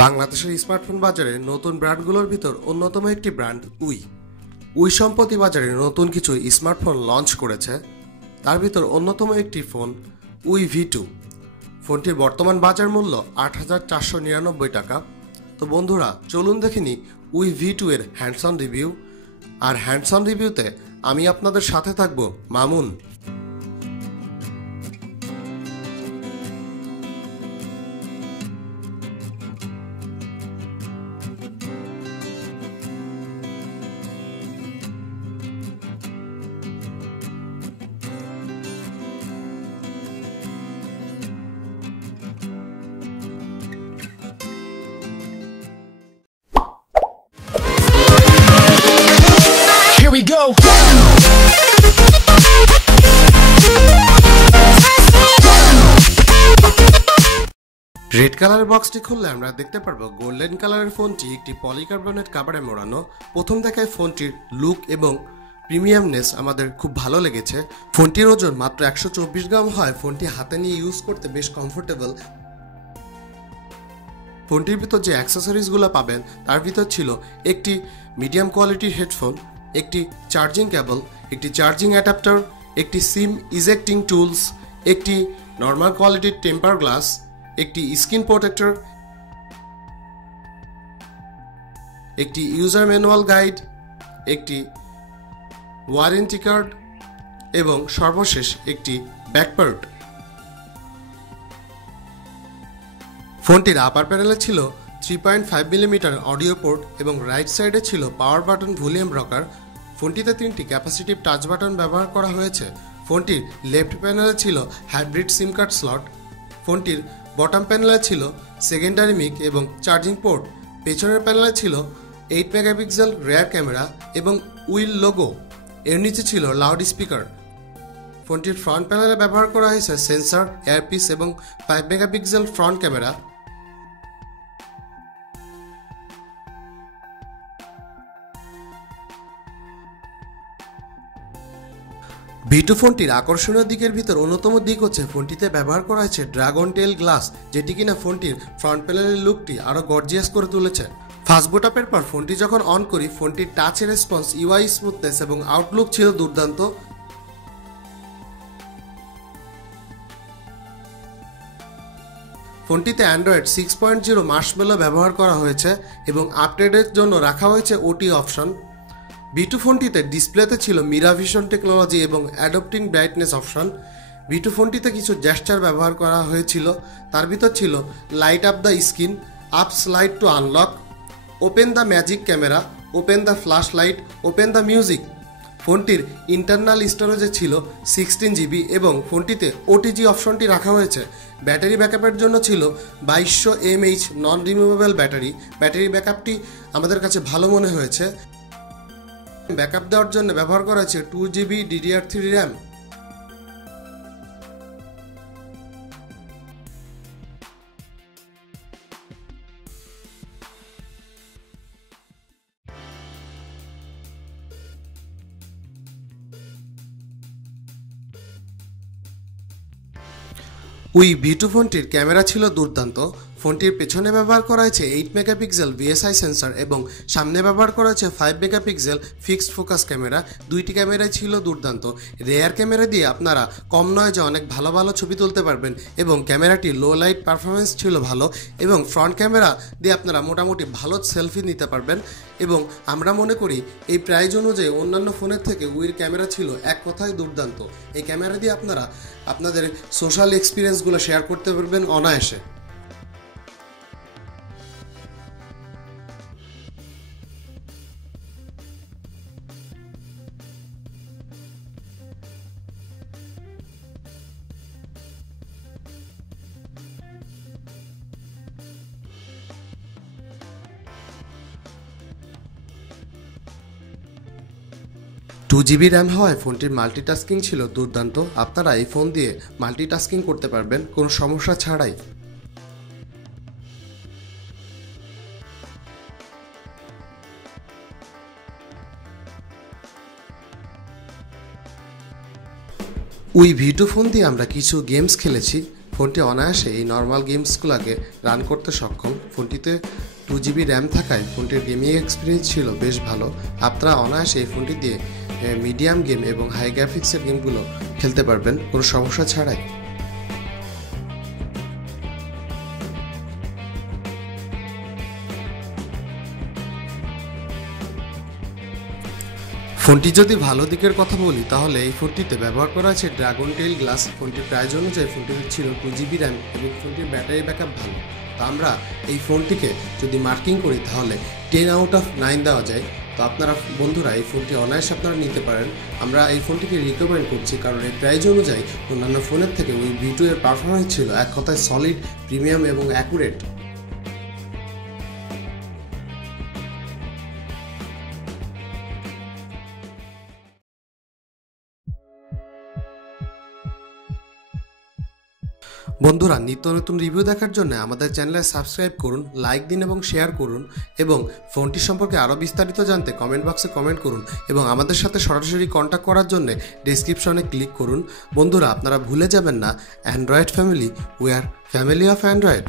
বাংলাদেশের স্মার্টফোন বাজারে নতুন ব্র্যান্ডগুলোর ভিতর অন্যতম একটি ব্র্যান্ড উই সম্প্রতি বাজারে নতুন কিছু স্মার্টফোন লঞ্চ করেছে। তার ভিতর অন্যতম একটি ফোন উই V2। ফোনটির বর্তমান বাজার মূল্য ৮,৪৯৯ টাকা। তো বন্ধুরা, চলুন দেখিনি উই V2 এর হ্যান্ডস অন রিভিউ। আর হ্যান্ডস অন রিভিউতে আমি আপনাদের সাথে থাকব Mamun. Here we go. Red কালারের বক্সটি খুললে আমরা দেখতে পারবো গোল্ডেন কালারের ফোনটি একটি পলিকার্বনেট কাভারে মোড়ানো। প্রথম দেখায় ফোনটির লুক এবং প্রিমিয়ামনেস আমাদের খুব ভালো লেগেছে। ফোনটির ওজন মাত্র 124 গ্রাম হয়। ফোনটি হাতে নিয়ে ইউজ করতে বেশ কমফোর্টেবল। ফোনটির ভিতর যে অ্যাক্সেসরিজগুলো পাবেন তার ভিতর ছিল একটি মিডিয়াম কোয়ালিটির হেডফোন, একটি চার্জিং কেবল, একটি চার্জিং অ্যাডাপ্টার, একটি সিম ইজেক্টিং টুলস, একটি নর্মাল কোয়ালিটির টেম্পার গ্লাস, একটি স্ক্রিন প্রোটেক্টর, একটি ইউজার ম্যানুয়াল গাইড, একটি ওয়ারেন্টি কার্ড এবং সর্বশেষ একটি ব্যাকপার্ট। ফোনটির আপার প্যানেলে ছিল 3.5 মিলিমিটার অডিও পোর্ট এবং রাইট সাইডে ছিল পাওয়ার বাটন ভলিউম রকার। ফোনটিতে 3টি ক্যাপাসিটিভ টাচ বাটন ব্যবহার করা হয়েছে। ফোনটির লেফট প্যানেলে ছিল হাইব্রিড সিম কার্ড স্লট। ফোনটির বটম প্যানেলে ছিল সেকেন্ডারি মিক এবং চার্জিং পোর্ট। পেছনের প্যানেলে ছিল 8 মেগাপিক্সেল রেয়ার ক্যামেরা এবং উইল লোগো। এর নিচে ছিল লাউড স্পিকার। ফোনটির ফ্রন্ট প্যানেলে ব্যবহার করা হয়েছে সেন্সর, এয়ারপিস এবং 5 মেগাপিক্সেল ফ্রন্ট ক্যামেরা। V2 ফোনটির আকর্ষণীয় দিকের ভিতর অন্যতম দিক হচ্ছে ফোনটিতে ব্যবহার করা হয়েছে ড্রাগন টেল গ্লাস, যেটি কিনা ফোনটির ফ্রন্ট প্যানেলের লুকটি আরও গর্জিয়াস করে তুলেছে। ফার্স্ট বুট আপের পর ফোনটি যখন অন করি, ফোনটির টাচ রেসপন্স, ইউআই স্মুথনেস এবং আউটলুক ছিল দুর্দান্ত। ফোনটিতে অ্যান্ড্রয়েড 6.0 মার্শমেলো ব্যবহার করা হয়েছে এবং আপডেটের জন্য রাখা হয়েছে ওটি অপশন। V2 ফোনটিতে ডিসপ্লেতে ছিল মিরাভিশন টেকনোলজি এবং অ্যাডপ্টিং ব্রাইটনেস অপশন। V2 ফোনটিতে কিছু জেস্টার ব্যবহার করা হয়েছিল। তার ভিতর ছিল light up the screen, up slide two unlock, open the magic camera, open the flash light, open the music. ফোনটির ইন্টারনাল স্টোরেজে ছিল 16 GB এবং ফোনটিতে ওটিজি অপশনটি রাখা হয়েছে। ব্যাটারি ব্যাকআপের জন্য ছিল 2200 mAh non removable battery. Battery ব্যাকআপটি আমাদের কাছে ভালো মনে হয়েছে। ব্যাকআপ দেওয়ার জন্য ব্যবহার করা হয়েছে 2 GB DDR3 র্যাম। V2 ফোনটির ক্যামেরা ছিল দুর্দান্ত। ফোনটির পেছনে ব্যবহার করা হয়েছে 8 মেগাপিক্সেল VSI সেন্সর এবং সামনে ব্যবহার করা হয়েছে 5 মেগাপিক্সেল ফিক্সড ফোকাস ক্যামেরা। দুইটি ক্যামেরাই ছিল দুর্দান্ত। রেয়ার ক্যামেরা দিয়ে আপনারা কম নয় যে অনেক ভালো ভালো ছবি তুলতে পারবেন এবং ক্যামেরাটি লো লাইট পারফরমেন্স ছিল ভালো এবং ফ্রন্ট ক্যামেরা দিয়ে আপনারা মোটামুটি ভালো সেলফি নিতে পারবেন। এবং আমরা মনে করি এই প্রাইস অনুযায়ী অন্যান্য ফোনের থেকে উইর ক্যামেরা ছিল এক কথায় দুর্দান্ত। এই ক্যামেরা দিয়ে আপনারা আপনাদের সোশ্যাল এক্সপিরিয়েন্সগুলো শেয়ার করতে পারবেন অনায়াসে। টু জিবি র্যাম হওয়ায় ফোনটির মাল্টিটাস্কিং ছিল দুর্দান্ত। আপনারা এই ফোন দিয়ে মাল্টিটাস্কিং করতে পারবেন কোনো সমস্যা ছাড়াই। উই V2 ফোন দিয়ে আমরা কিছু গেমস খেলেছি। ফোনটি অনায়াসে এই নর্মাল গেমসগুলোকে রান করতে সক্ষম। ফোনটিতে 2GB র্যাম থাকায় ফোনটির গেমিং এক্সপিরিয়েন্স ছিল বেশ ভালো। আপনারা অনায়াসে এই ফোনটি দিয়ে মিডিয়াম গেম এবং হাই গ্রাফিক্সের গেমগুলো খেলতে পারবেন কোনো সমস্যা ছাড়াই। ফোনটি যদি ভালো দিকের কথা বলি তাহলে এই ফোনটিতে ব্যবহার করা আছে ড্রাগন টেইল গ্লাস। ফোনটির প্রাইস অনুযায়ী ফোনটিতে ছিল 2GB র্যাম এবং ফোনটির ব্যাটারি ব্যাকআপ ভালো। তো আমরা এই ফোনটিকে যদি মার্কিং করি তাহলে 10/9 দেওয়া যায়। তো আপনারা বন্ধুরা এই ফোনটি অনায়াসে আপনারা নিতে পারেন। আমরা এই ফোনটিকে রিকমেন্ড করছি কারণ এই প্রাইস অনুযায়ী অন্যান্য ফোনের থেকে ওই V2 এর পারফরমেন্স ছিল এক কথায় সলিড, প্রিমিয়াম এবং অ্যাকুরেট। বন্ধুরা নিত্য নতুন রিভিউ দেখার জন্য আমাদের চ্যানেলে সাবস্ক্রাইব করুন, লাইক দিন এবং শেয়ার করুন এবং ফোনটি সম্পর্কে আরও বিস্তারিত জানতে কমেন্ট বক্সে কমেন্ট করুন এবং আমাদের সাথে সরাসরি কন্ট্যাক্ট করার জন্য ডেসক্রিপশনে ক্লিক করুন। বন্ধুরা আপনারা ভুলে যাবেন না, Android family, we are family of Android.